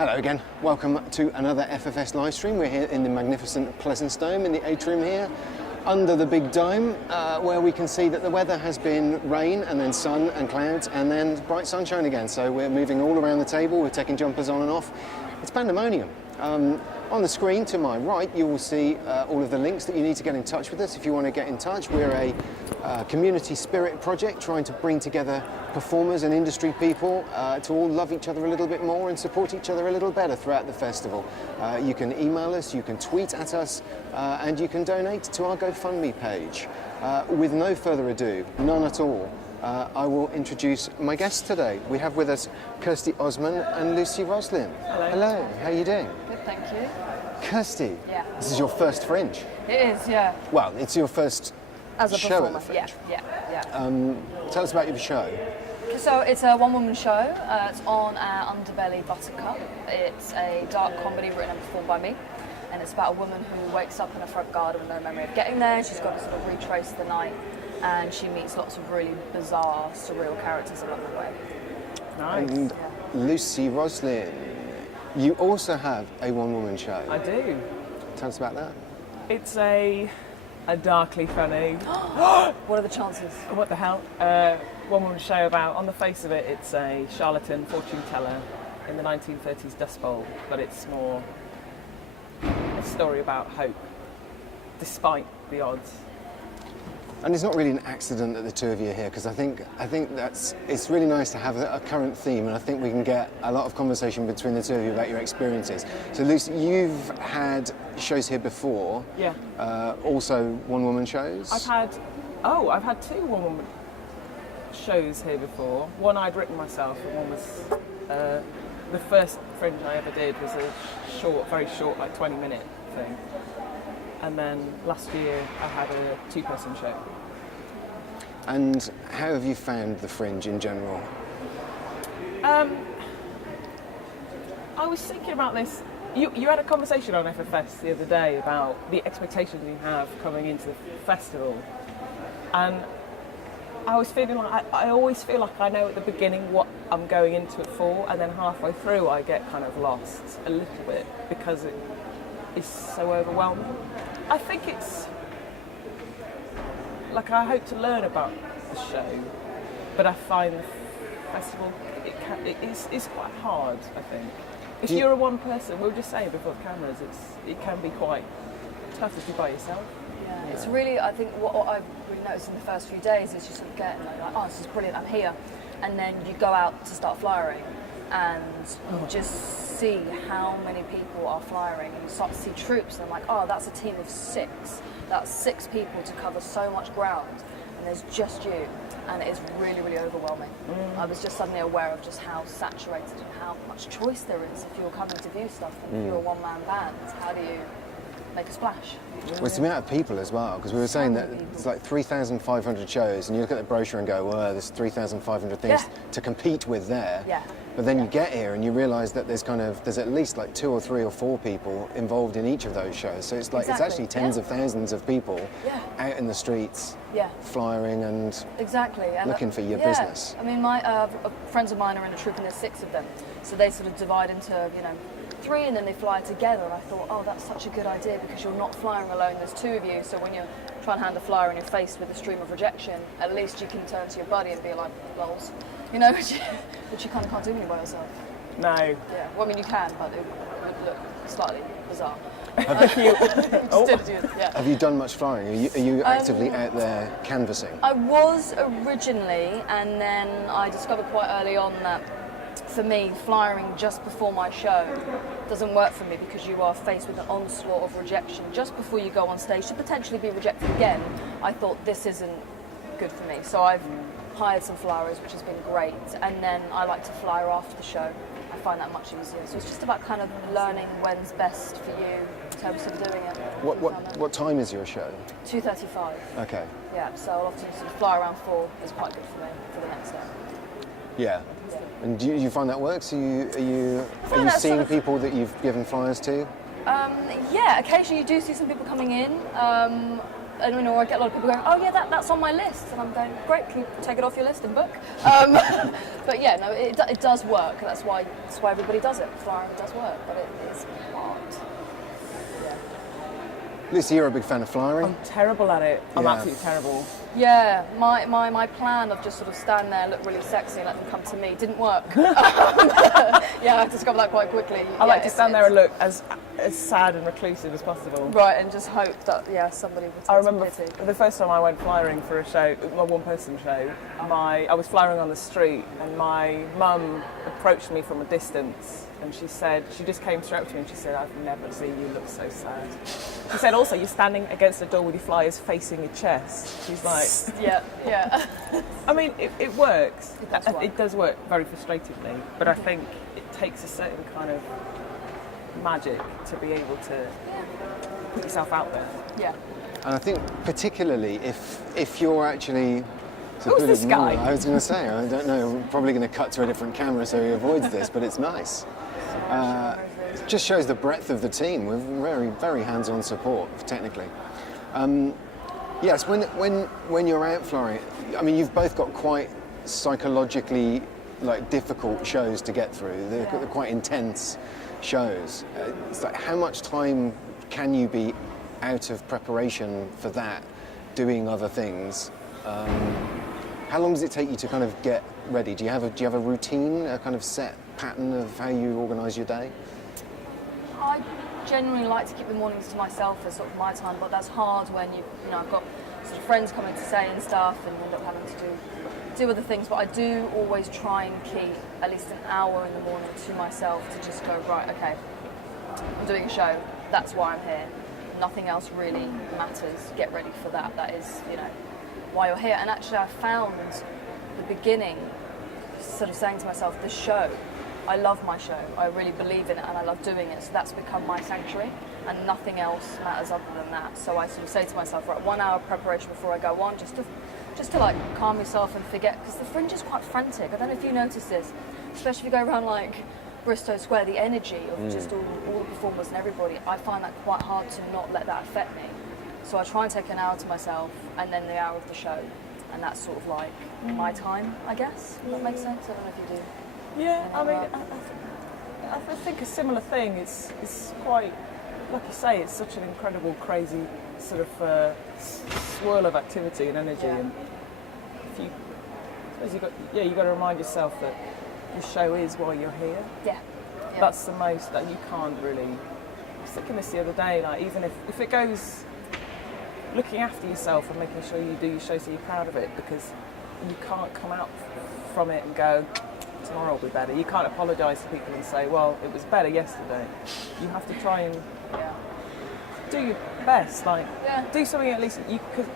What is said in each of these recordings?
Hello again, welcome to another FFS Livestream. We're here in the magnificent Pleasance-Dome in the atrium here, under the big dome, where we can see that the weather has been rain and then sun and clouds and then bright sunshine again. So we're moving all around the table, we're taking jumpers on and off. It's pandemonium. On the screen to my right, you will see all of the links that you need to get in touch with us if you want to get in touch. We're a community spirit project trying to bring together performers and industry people to all love each other a little bit more and support each other a little better throughout the festival. You can email us, you can tweet at us, and you can donate to our GoFundMe page. With no further ado, none at all, I will introduce my guests today. We have with us Kirsty Osmon and Roslyn. Hello. Hello, how are you doing? Good, thank you. Kirsty, Yeah. this is your first Fringe. It is, yeah. Well, it's your first As a show at performer, the Fringe. yeah. Tell us about your show. So it's a one-woman show. It's on our Underbelly Buttercup. It's a dark comedy written and performed by me. And it's about a woman who wakes up in a front garden with no memory of getting there. She's got to sort of retrace the night. And she meets lots of really bizarre, surreal characters along the way. Nice. And Roslyn, you also have a one-woman show. I do. Tell us about that. It's a darkly funny. What are the chances? What the hell? One-woman show about. On the face of it, it's a charlatan fortune teller in the 1930s Dust Bowl, but it's more a story about hope, despite the odds. And it's not really an accident that the two of you are here, because I think it's really nice to have a current theme, and I think we can get a lot of conversation between the two of you about your experiences. So Lucy, you've had shows here before. Yeah. Also one-woman shows. I've had two one-woman shows here before. One I'd written myself, and one was the first Fringe I ever did was a very short, like 20-minute thing. And then last year I had a two-person show. And how have you found the Fringe in general? I was thinking about this. You had a conversation on FFS the other day about the expectations you have coming into the festival. And I was feeling like, I always feel like I know at the beginning what I'm going into it for, and then halfway through I get kind of lost a little bit because it is so overwhelming. I think it's like I hope to learn about the show, but I find the festival it's quite hard. I think if you're a one person, we were just saying before the cameras, it can be quite tough if you're by yourself. Yeah, it's really, I think what I've really noticed in the first few days is you sort of get like, oh, this is brilliant, I'm here. And then you go out to start flyering and just see how many people are flyering, and you start to see troops and I'm like, oh, that's a team of 6. That's 6 people to cover so much ground, and there's just you, and it is really, really overwhelming. I was just suddenly aware of just how saturated and how much choice there is if you're coming to view stuff, and if you're a one-man band, how do you make a splash? Well, it's the amount of people as well, because we were saying that it's like 3,500 shows, and you look at the brochure and go, well, there's 3,500 things to compete with there. Yeah. But then you get here and you realise that there's at least like 2 or 3 or 4 people involved in each of those shows. So it's like it's actually tens of thousands of people out in the streets, flying and looking for your business. I mean, my friends of mine are in a troupe and there's 6 of them, so they sort of divide into 3 and then they fly together, and I thought, oh, that's such a good idea because you're not flying alone, there's 2 of you, so when you're trying to hand a flyer and you're faced with a stream of rejection, at least you can turn to your buddy and be like, lols, which you kind of can't do when you're by yourself. No. Yeah, well, I mean, you can, but it would look slightly bizarre. Have you done much flying? Are you actively out there canvassing? I was originally, and then I discovered quite early on that for me, flying just before my show doesn't work for me because you are faced with an onslaught of rejection just before you go on stage to potentially be rejected again. I thought this isn't good for me, so I've hired some flyers, which has been great, and then I like to flyer after the show. I find that much easier. So it's just about kind of learning when's best for you in terms of doing it. What time is your show? 2:35. Okay. Yeah, so I'll often sort of fly around 4 is quite good for me for the next day. Yeah. And do you find that works? Are you seeing people that you've given flyers to? Yeah, occasionally you do see some people coming in. and you know, I get a lot of people going, oh yeah, that's on my list, and I'm going, great, can you take it off your list and book? But yeah, no, it does work. That's why everybody does it. Flying does work, but it is hard. Lucy, you're a big fan of flyering. I'm terrible at it. I'm Yeah. absolutely terrible. Yeah, my plan of just sort of stand there, look really sexy, and let them come to me didn't work. Yeah, I discovered that quite quickly. I like to stand there and look as sad and reclusive as possible. Right, and just hope that somebody would take I remember some pity. the first time I went flying for a show, a one-person show. I was flying on the street, and my mum approached me from a distance, and she just came straight up to me and she said, "I've never seen you look so sad." She said, "Also, you're standing against the door with your flyers facing your chest." She's like, Yeah. I mean, it works. It does work. It does work very frustratingly, but I think it takes a certain kind of magic to be able to put yourself out there. Yeah. And I think particularly if you're actually... Who's this guy? I was going to say, I don't know, I'm probably going to cut to a different camera so he avoids this, but it's nice. It just shows the breadth of the team with very, very hands-on support, technically. Yes, when you're out flying, I mean, you've both got quite psychologically difficult shows to get through. They're quite intense shows. It's like, how much time can you be out of preparation for that, doing other things? How long does it take you to kind of get ready? Do you have a routine, a kind of set pattern of how you organise your day? I generally like to keep the mornings to myself as sort of my time, but that's hard when I've got sort of friends coming to say and stuff, and end up having to do other things. But I do always try and keep at least an hour in the morning to myself to just go, right, okay, I'm doing a show. That's why I'm here. Nothing else really matters. Get ready for that. That is, why you're here. And actually, I found the beginning sort of saying to myself, this show, I love my show, I really believe in it, and I love doing it, so that's become my sanctuary, and nothing else matters other than that. So I sort of say to myself, right, 1 hour preparation before I go on, just to like calm myself and forget, because the Fringe is quite frantic. I don't know if you notice this, especially if you go around like Bristow Square, the energy of just all the performers and everybody, I find that quite hard to not let that affect me. So I try and take an hour to myself, and then the hour of the show, and that's sort of like my time, I guess. Does that make sense? I don't know if you do. Yeah, I mean, I think a similar thing. It's quite, like you say, it's such an incredible, crazy sort of swirl of activity and energy. Yeah. And you got to remind yourself that the show is why you're here. Yeah. That's the most that you can't really. I was thinking this the other day, like even if it goes looking after yourself and making sure you do your show so you're proud of it, because you can't come out from it and go, tomorrow will be better. You can't apologise to people and say, well, it was better yesterday. You have to try and do your best, do something at least. Because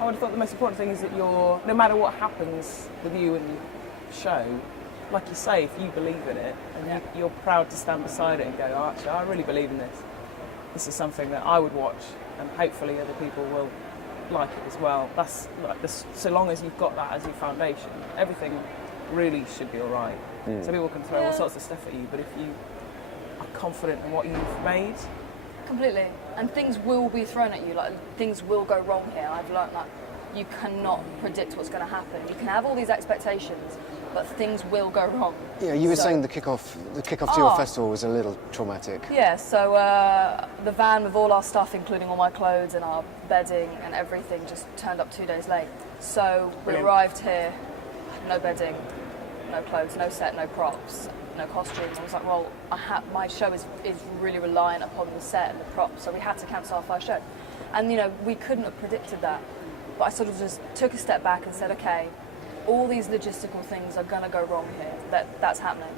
I would have thought the most important thing is that no matter what happens with you and the show, like you say, if you believe in it and you're proud to stand beside it and go, oh, actually, I really believe in this. This is something that I would watch, and hopefully other people will like it as well. That's so long as you've got that as your foundation, everything really should be all right. So people can throw all sorts of stuff at you, but if you are confident in what you've made, Completely. And things will be thrown at you, like things will go wrong here. I've learned that you cannot predict what's going to happen. You can have all these expectations, but things will go wrong. Yeah, you were saying the kickoff to your festival was a little traumatic. Yeah, so the van with all our stuff, including all my clothes and our bedding and everything, just turned up 2 days late. So we arrived here, no bedding, no clothes, no set, no props, no costumes. I was like, well, my show is really reliant upon the set and the props, so we had to cancel our first show. And we couldn't have predicted that. But I sort of just took a step back and said, okay, all these logistical things are going to go wrong here. That's happening.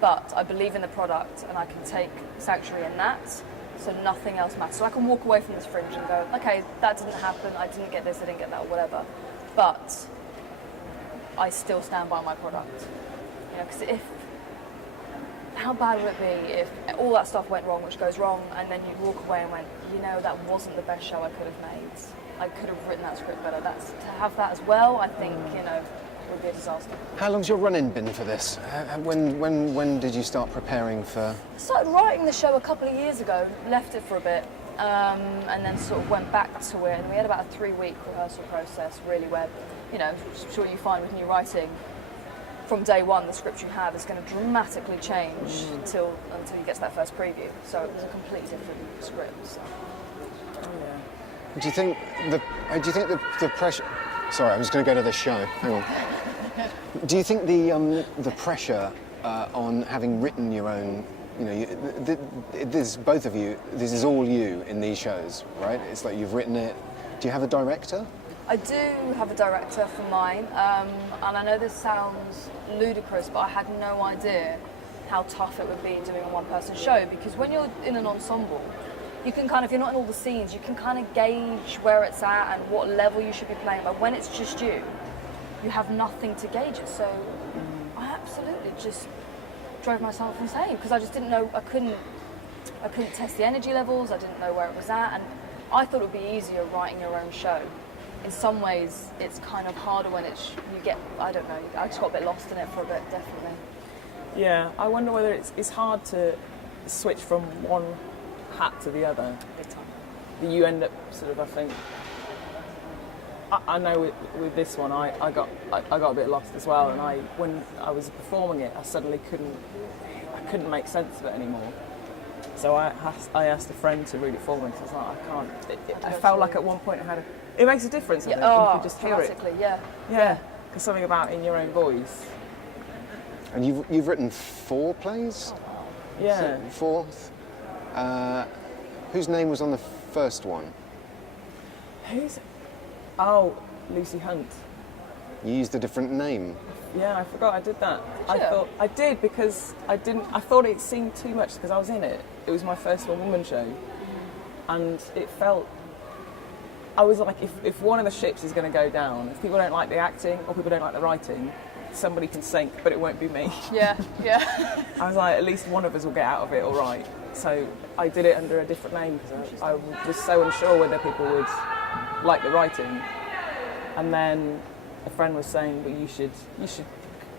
But I believe in the product, and I can take sanctuary in that, so nothing else matters. So I can walk away from this Fringe and go, okay, that didn't happen, I didn't get this, I didn't get that, or whatever. But I still stand by my product. Because how bad would it be if all that stuff went wrong, which goes wrong, and then you walk away and went, that wasn't the best show I could have made. I could have written that script better. To have that as well, I think, would be a disaster. How long's your run-in been for this? When did you start preparing for... I started writing the show a couple of years ago, left it for a bit, and then sort of went back to it, and we had about a 3-week rehearsal process, really, where, you know, I'm sure you find with new writing, from day one, the script you have is going to dramatically change until you get to that first preview. So it was a completely different script. So. Do you think the pressure? Sorry, I'm just going to go to the show. Hang on. Do you think the pressure on having written your own, you know, this both of you, this is all you in these shows, right? It's like you've written it. Do you have a director? I do have a director for mine, and I know this sounds ludicrous, but I had no idea how tough it would be doing a one-person show, because when you're in an ensemble, you can kind of, if you're not in all the scenes, you can kind of gauge where it's at and what level you should be playing. But when it's just you have nothing to gauge it. So I absolutely just drove myself insane, because I just didn't know, I couldn't test the energy levels, I didn't know where it was at, and I thought it would be easier writing your own show. In some ways, it's kind of harder when you get, I don't know, I just got a bit lost in it for a bit, definitely. Yeah, I wonder whether it's hard to switch from one hat to the other. Big time. You end up sort of, I think, I know with this one, I got a bit lost as well, and when I was performing it, I suddenly couldn't make sense of it anymore. So I asked a friend to read it for me, because I was like, I can't. I felt like at one point it makes a difference. I think you could just hear it. Yeah. Because something about in your own voice. And you've written 4 plays? Yeah. So 4. Whose name was on the first one? Lucy Hunt. You used a different name. Yeah, I forgot I did that. Did you? I did because I thought it seemed too much because I was in it. It was my first one-woman show, and it felt. I was like, if one of the ships is going to go down, if people don't like the acting or people don't like the writing, somebody can sink, but it won't be me. Yeah. I was like, at least one of us will get out of it all right. So I did it under a different name because I was so unsure whether people would like the writing. And then a friend was saying, well, you should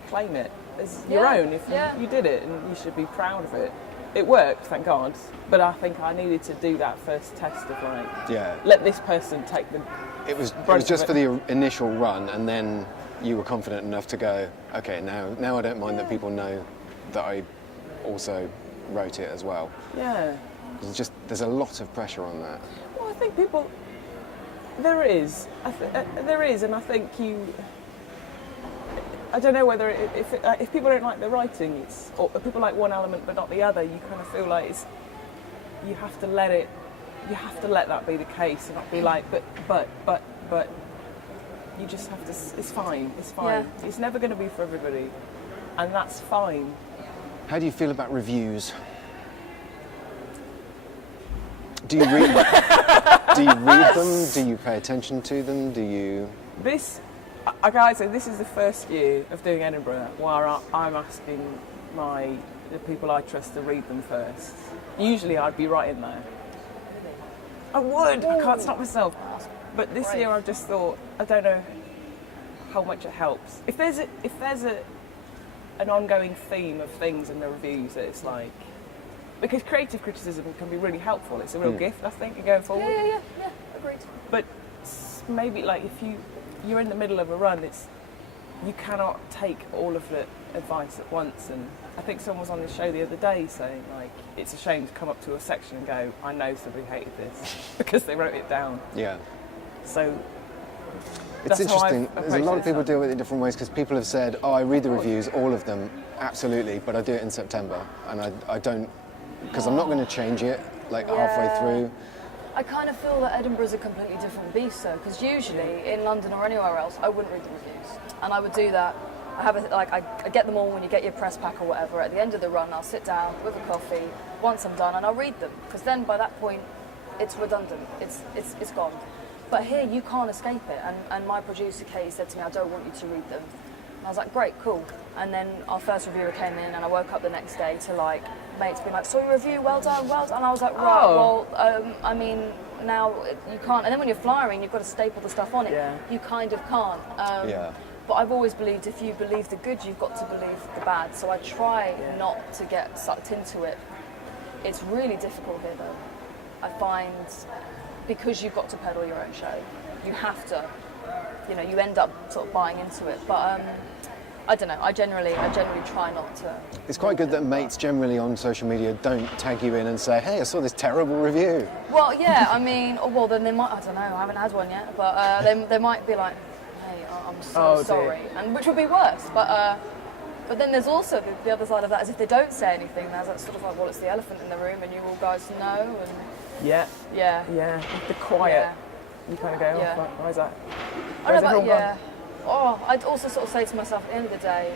claim it as your own if you did it, and you should be proud of it. It worked, thank God, but I think I needed to do that first test of let this person take the. It was just for the initial run, and then you were confident enough to go, okay, now I don't mind that people know that I also wrote it as well. Yeah. There's a lot of pressure on that. Well, I think there is, and I think I don't know whether if people don't like the writing, or people like one element but not the other, you kind of feel like you have to let that be the case and not be like, but you just have to, it's fine. Yeah. It's never going to be for everybody, and that's fine. How do you feel about reviews? Do you read them? Do you pay attention to them? Do you... Guys, so this is the first year of doing Edinburgh where I'm asking the people I trust to read them first. Usually I'd be right in there. I would. I can't stop myself. But this year I've just thought, I don't know how much it helps. If there's an ongoing theme of things in the reviews that it's like, because creative criticism can be really helpful. It's a real gift, I think, going forward. Yeah, agreed. But maybe like if you're in the middle of a run, you cannot take all of the advice at once. And I think someone was on the show the other day saying like it's a shame to come up to a section and go, I know somebody hated this because they wrote it down. Yeah. So it's interesting. There's a lot of people deal with it in different ways, because people have said, I read the reviews, all of them, absolutely, but I do it in September, and I don't, because I'm not going to change it halfway through. I kind of feel that Edinburgh's a completely different beast, though, because usually in London or anywhere else, I wouldn't read the reviews, and I would do that. I get them all when you get your press pack or whatever. At the end of the run, I'll sit down with a coffee once I'm done, and I'll read them, because then by that point, it's redundant. It's gone. But here, you can't escape it. And my producer, Kate, said to me, I don't want you to read them. And I was like, great, cool. And then our first reviewer came in, and I woke up the next day to mates being like, saw your review, well done. And I was like, right, I mean, now you can't. And then when you're flying, you've got to staple the stuff on it. Yeah. You kind of can't. But I've always believed if you believe the good, you've got to believe the bad. So I try not to get sucked into it. It's really difficult here, though. I find because you've got to pedal your own show, you have to, you end up sort of buying into it. But I don't know. I generally try not to. It's quite good that mates generally on social media don't tag you in and say, "Hey, I saw this terrible review." Well, yeah. I mean, well, then they might. I don't know. I haven't had one yet, but they might be like, "Hey, I'm so sorry," and which would be worse. But then there's also the other side of that is if they don't say anything, there's that sort of like, well, it's the elephant in the room, and you all guys know. And yeah, the quiet. Yeah. You kind of go, why is that? I know, but yeah. Oh, I'd also sort of say to myself, at the end of the day,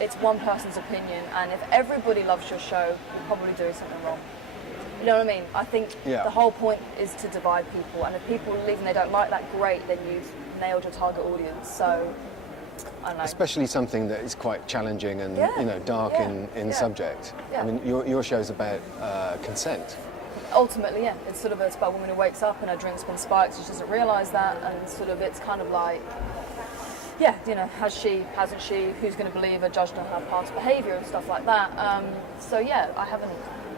it's one person's opinion, and if everybody loves your show, you're probably doing something wrong. You know what I mean? I think the whole point is to divide people, and if people leave and they don't like that, great, then you've nailed your target audience. So, I don't know. Especially something that is quite challenging and dark in subject. Yeah. I mean, your show's about consent. Ultimately, yeah, it's sort of it's about a woman who wakes up and her drink's been spiked, she doesn't realise that, and sort of it's kind of like, has she, hasn't she, who's going to believe her, judged on her past behaviour and stuff like that. So yeah, I haven't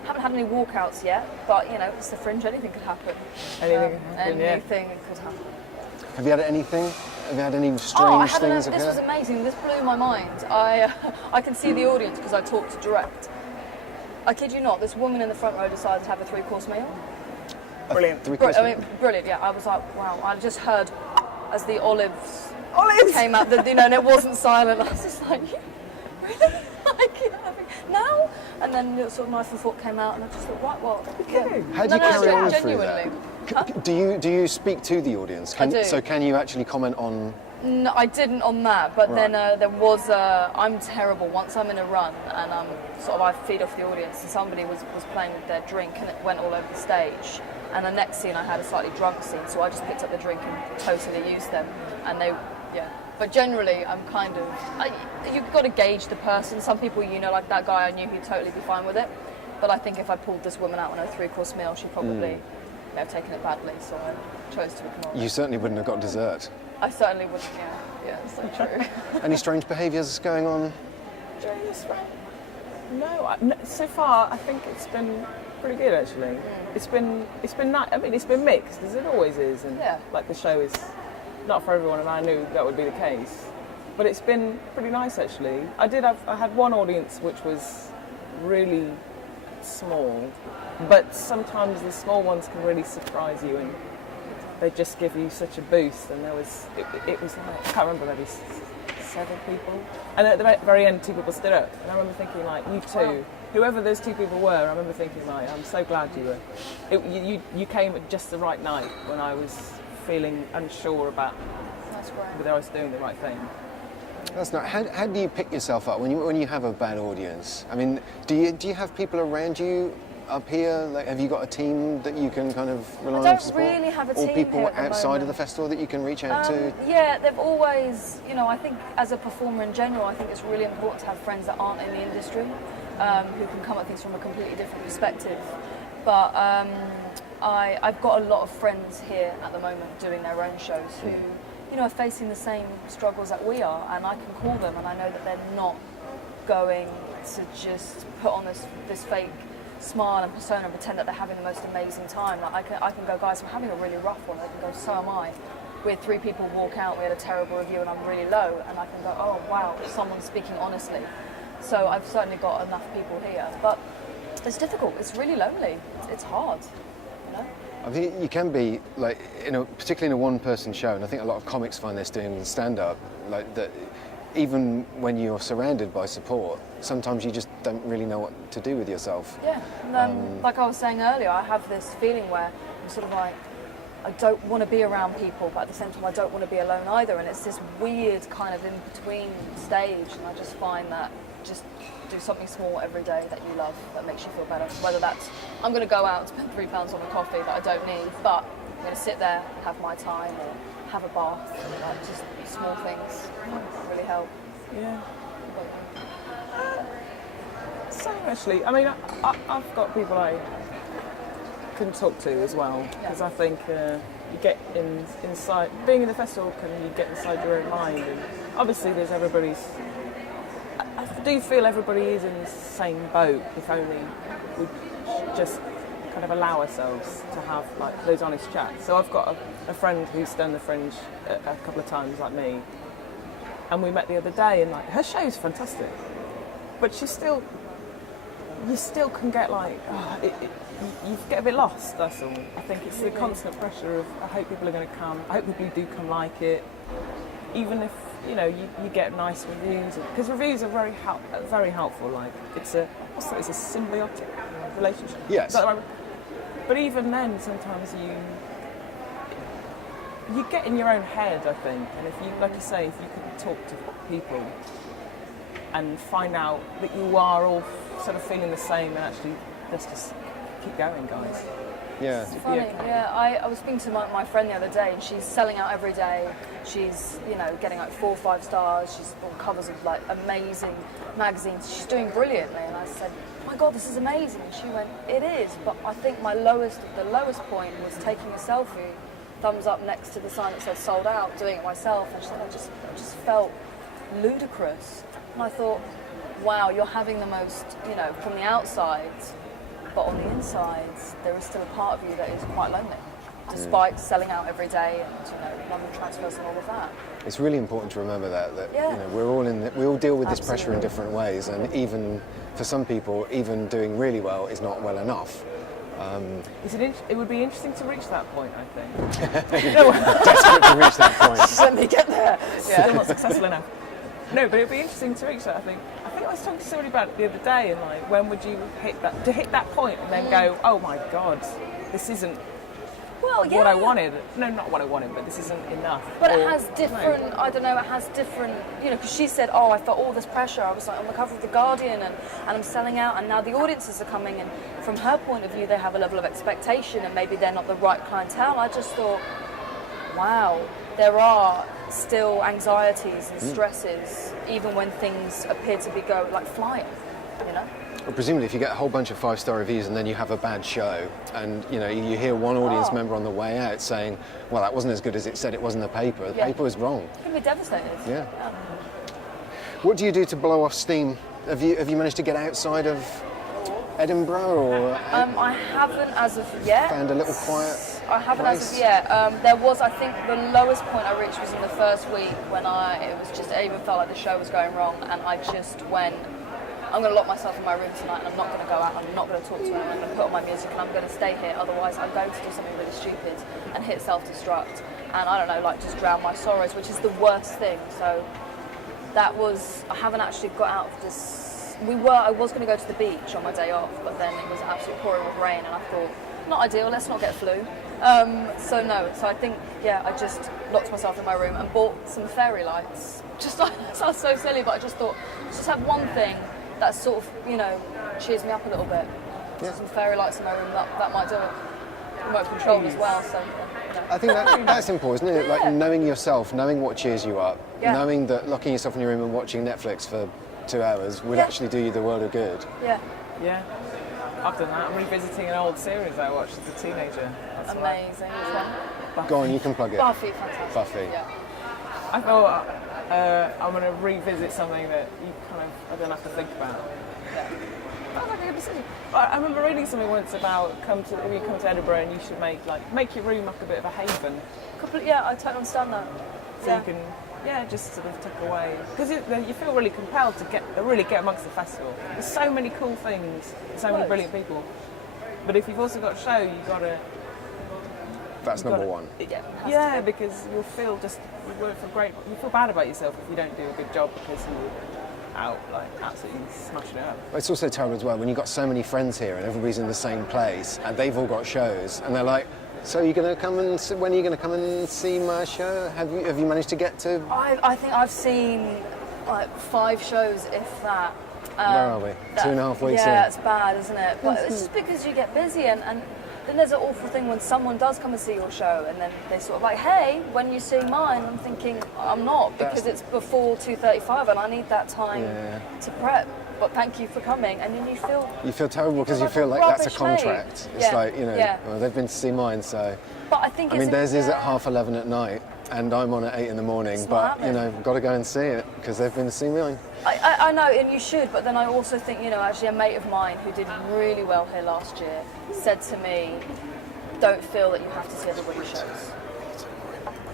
had any walkouts yet, but it's the Fringe, anything could happen. Anything could happen. Have you had anything? Have you had any strange things occur? This was amazing. This blew my mind. I can see the audience because I talked to direct. I kid you not, this woman in the front row decided to have a 3-course meal. Brilliant. Brilliant, yeah. I was like, wow. I just heard as the olives came out, and it wasn't silent. I was just like, really? Now? And then sort of knife and fork came out, and I just thought, right, well, okay. How do you carry on through genuinely. that? Do you speak to the audience? I do. So can you actually comment on? No, I didn't on that, but then there was I'm terrible. Once I'm in a run and I feed off the audience, and somebody was playing with their drink and it went all over the stage. And the next scene I had a slightly drunk scene, so I just picked up the drink and totally used them. And But generally, I'm kind of, you've got to gauge the person. Some people, like that guy I knew, he'd totally be fine with it. But I think if I pulled this woman out on a 3-course meal, she'd probably may have taken it badly, so I chose to ignore it. You certainly wouldn't have got dessert. I certainly wouldn't, yeah, so true. Any strange behaviours going on? No, so far I think it's been pretty good actually. It's been nice. I mean, it's been mixed as it always is, and like the show is not for everyone, and I knew that would be the case. But it's been pretty nice actually. I had one audience which was really small, but sometimes the small ones can really surprise you, and they just give you such a boost. And it was like, I can't remember, maybe 7 people, and at the very end 2 people stood up, and I remember thinking like, you two, whoever those 2 people were, I remember thinking like, I'm so glad you came at just the right night when I was feeling unsure about whether I was doing the right thing. That's not. How do you pick yourself up when you have a bad audience? I mean, do you have people around you up here? Like, have you got a team that you can kind of rely on for support? I don't really have a team or people here at the outside moment. of the festival that you can reach out to? Yeah, they've always, I think as a performer in general, I think it's really important to have friends that aren't in the industry, who can come at things from a completely different perspective. But I've got a lot of friends here at the moment doing their own shows who, are facing the same struggles that we are, and I can call them and I know that they're not going to just put on this fake smile and persona and pretend that they're having the most amazing time. Like I can go, guys, I'm having a really rough one. They can go, so am I. We had 3 people walk out, we had a terrible review and I'm really low, and I can go, oh wow, someone's speaking honestly. So I've certainly got enough people here, but it's difficult, it's really lonely, it's hard, I think you can be, like, particularly in a one-person show, and I think a lot of comics find this doing stand-up, like that. Even when you're surrounded by support, sometimes you just don't really know what to do with yourself. Yeah, like I was saying earlier, I have this feeling where I'm sort of like, I don't want to be around people, but at the same time I don't want to be alone either, and it's this weird kind of in-between stage, and I just find that just do something small every day that you love that makes you feel better. Whether that's, I'm going to go out and spend £3 on a coffee that I don't need, but I'm going to sit there, have my time, or have a bath, like just small things really help. Yeah. Same actually. I mean, I've got people I can talk to as well, because I think you get inside, being in the festival, you get inside your own mind, and obviously there's I do feel everybody is in the same boat, if only we just kind of allow ourselves to have like those honest chats. So I've got a friend who's done the Fringe a couple of times, like me, and we met the other day, and like her show's fantastic, but you still can get like you get a bit lost. That's all. I think it's the constant pressure of I hope people are going to come. I hope people do come like it, even if you get nice reviews, because reviews are very helpful. Like it's a symbiotic relationship. Yes. But even then, sometimes you get in your own head, I think, and if you, like you say, if you can talk to people and find out that you are all sort of feeling the same, and actually let's just keep going, guys. Yeah. It's funny, yeah. I was speaking to my friend the other day, and she's selling out every day. She's, getting like 4 or 5 stars. She's on covers of like amazing magazines. She's doing brilliantly. And I said, "Oh my God, this is amazing." And she went, "It is, but I think the lowest point was taking a selfie, thumbs up next to the sign that said sold out, doing it myself." And she said, I just felt ludicrous. And I thought, wow, you're having the most, from the outside, but on the inside, there is still a part of you that is quite lonely, despite selling out every day and London transfers and all of that. It's really important to remember that we all deal with this pressure in different ways, and even for some people, even doing really well is not well enough. It would be interesting to reach that point, I think. Desperate to reach that point. Just let me get there. Still not successful enough. No, but it'd be interesting to reach that, I think. I think I was talking to somebody about it the other day, and like, when would you hit that point and then go, oh my God, this isn't what I wanted. No, not what I wanted, but this isn't enough. But it has different, it has different, because she said, oh, I felt all this pressure. I was like on the cover of The Guardian and I'm selling out, and now the audiences are coming, and from her point of view, they have a level of expectation and maybe they're not the right clientele. I just thought, wow, there are still anxieties and stresses, even when things appear to be going like flying, Well, presumably, if you get a whole bunch of 5-star reviews and then you have a bad show, and you hear one audience member on the way out saying, "Well, that wasn't as good as it said it was in the paper. The paper was wrong." You can be devastated. Yeah. What do you do to blow off steam? Have you managed to get outside of Edinburgh, or I haven't as of yet. Found a little quiet I haven't place? as of yet. There was, I think, the lowest point I reached was in the first week when it even felt like the show was going wrong, and I just went, I'm going to lock myself in my room tonight, and I'm not going to go out, I'm not going to talk to anyone, I'm going to put on my music, and I'm going to stay here, otherwise I'm going to do something really stupid and hit self-destruct, and I don't know, like just drown my sorrows, which is the worst thing. So that was, I haven't actually got out of this. I was going to go to the beach on my day off, but then it was absolutely pouring with rain, and I thought, not ideal, let's not get flu. So I think, I just locked myself in my room and bought some fairy lights. Just like, that sounds so silly, but I just thought, let's just have one thing that sort of, cheers me up a little bit. Yeah. Some fairy lights in my room, that might do it. Remote control as well, so. I think that's important, isn't it? Like knowing yourself, knowing what cheers you up, knowing that locking yourself in your room and watching Netflix for 2 hours would actually do you the world of good. Yeah. Yeah. I've done that. I'm revisiting an old series I watched as a teenager. That's amazing. Which one? Buffy. Go on, you can plug it. Fantastic. Buffy. Yeah. I thought I'm going to revisit something that you I don't have to think about. Yeah. I remember reading something once about when you come to Edinburgh and you should make your room like a bit of a haven. I totally understand that. So you can just sort of tuck away, because you feel really compelled to get amongst the festival. There's so many cool things, so many brilliant people. But if you've also got a show, you've got to. That's number one. Yeah, because you'll feel you feel bad about yourself if you don't do a good job because you're out absolutely smashing it up. It's also terrible as well when you've got so many friends here and everybody's in the same place and they've all got shows and they're like, so you're going to come and when are you going to come and see my show? Have you managed to get to? I think I've seen 5 shows, if that. Where are we? 2.5 weeks in. Yeah, it's bad, isn't it? But it's just because you get busy, and then there's an awful thing when someone does come and see your show, and then they sort of like, hey, when you see mine, I'm thinking, I'm not, because it's before 2:35 and I need that time to prep. But thank you for coming, and then you feel terrible because you feel like that's a contract. It's like, well, they've been to see mine, so. But I think theirs is at 11:30 at night. and I'm on at 8 in the morning. Smart, but you know, got to go and see it because they've been seeing me. I know, and you should, but then I also think, you know, actually a mate of mine who did really well here last year said to me, don't feel that you have to see everybody's shows.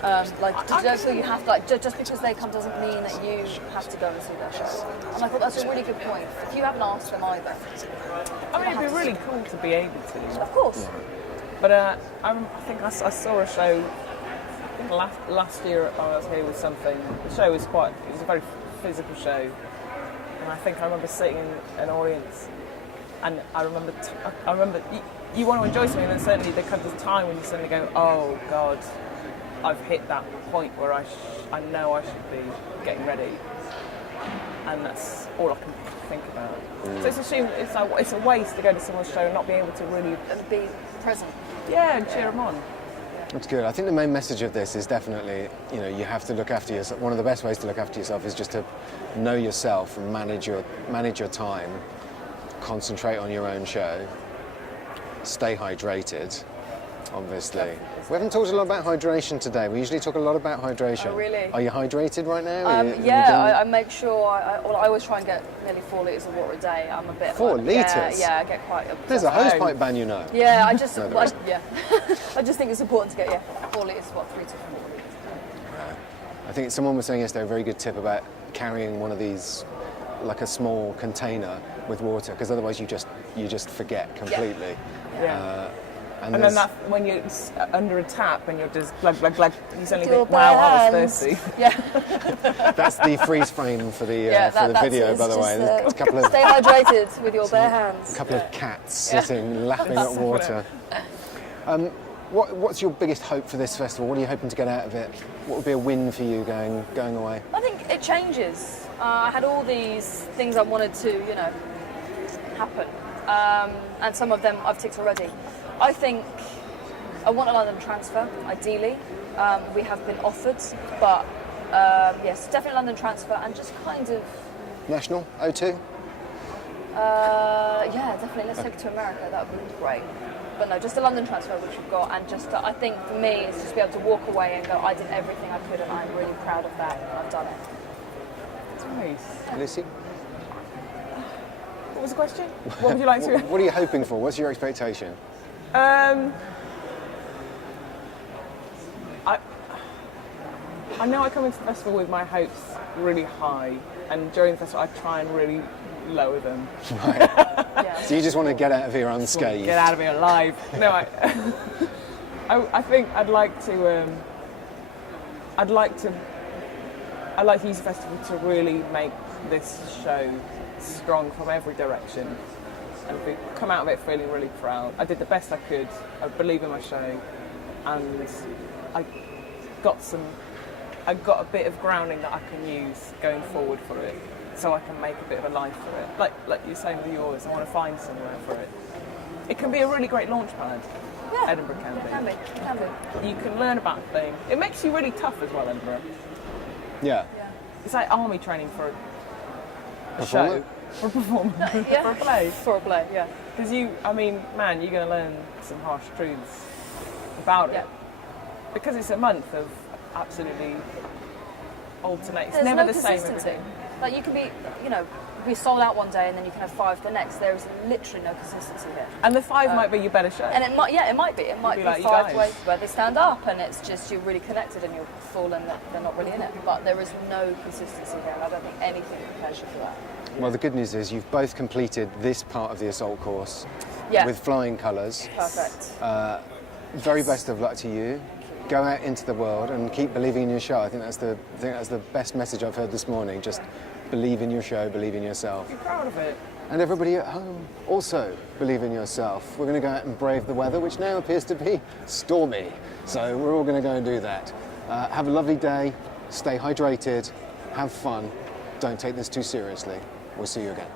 Don't feel you have to, like, just because they come doesn't mean that you have to go and see their show. And I thought that's a really good point. If you haven't asked them either. I mean, it'd be really cool to be able to. Of course. Yeah. But I think I saw a show, I think last year I was here with something. The show was it was a very physical show. And I think I remember sitting in an audience and I remember you want to enjoy something, and then suddenly there comes a time when you suddenly go, oh God, I've hit that point where I know I should be getting ready, and that's all I can think about. So it's a waste to go to someone's show and not be able to really Be present. and cheer them on. That's good. I think the main message of this is definitely, you know, you have to look after yourself. One of the best ways to look after yourself is just to know yourself and manage your time, concentrate on your own show, stay hydrated, obviously. We haven't talked a lot about hydration today. We usually talk a lot about hydration. Oh, really? Are you hydrated right now? I make sure, I always try and get nearly 4 litres of water a day. I'm a bit... 4 litres? Yeah, I get quite obsessed. There's a hosepipe ban, you know. Yeah, I just... No, there isn't. I just think it's important to get, 4 litres, 3 to 4 litres. I think someone was saying yesterday a very good tip about carrying one of these, like a small container with water, because otherwise you just forget completely. Yeah. And then that when you're under a tap and you're just glug, you suddenly think, Your wow, I bare was thirsty. Yeah. That's the freeze frame for the video, by the way. There's a couple of stay hydrated with your bare hands. a couple of cats sitting lapping at water. What's your biggest hope for this festival? What are you hoping to get out of it? What would be a win for you going away? I think it changes. I had all these things I wanted to, happen, and some of them I've ticked already. I think I want a London transfer, ideally. We have been offered, but yes, definitely London transfer, and just kind of... National? O2? Yeah, definitely. Let's take it to America. That would be great. But no, just a London transfer, which we've got, and just I think for me, it's just be able to walk away and go, I did everything I could, and I'm really proud of that, and I've done it. It's nice. Lucy? What was the question? What would you like to... What are you hoping for? What's your expectation? I know I come into the festival with my hopes really high, and during the festival I try and really lower them. Right. Yeah. So you just want to get out of here unscathed? Get out of here alive. No, I think I'd like to use the festival to really make this show strong from every direction, and come out of it feeling really proud. I did the best I could. I believe in my show, and I got a bit of grounding that I can use going forward for it, so I can make a bit of a life for it. Like you're saying with yours, I want to find somewhere for it. It can be a really great launch pad. Yeah, Edinburgh can be. It can be. You can learn about things. It makes you really tough as well, Edinburgh. Yeah. It's like army training for a Performer? show. For a performance. Yeah. For a play. For a play, yeah. Because you're going to learn some harsh truths about it. Because it's a month of absolutely alternate. It's There's never no the same consistency. every day. Like you can be sold out one day and then you can have 5 the next. There is literally no consistency here. And the 5 might be your better show. And it might be. It might be like, you 5 guys. ways where they stand up and it's just you're really connected and you're full and they're not really in it. But there is no consistency here, and I don't think anything prepares you for that. Well, the good news is you've both completed this part of the assault course with flying colours. Perfect. Very best of luck to you. Go out into the world and keep believing in your show. I think that's the best message I've heard this morning. Just believe in your show, believe in yourself. Be proud of it. And everybody at home, also believe in yourself. We're going to go out and brave the weather, which now appears to be stormy. So we're all going to go and do that. Have a lovely day. Stay hydrated. Have fun. Don't take this too seriously. We'll see you again.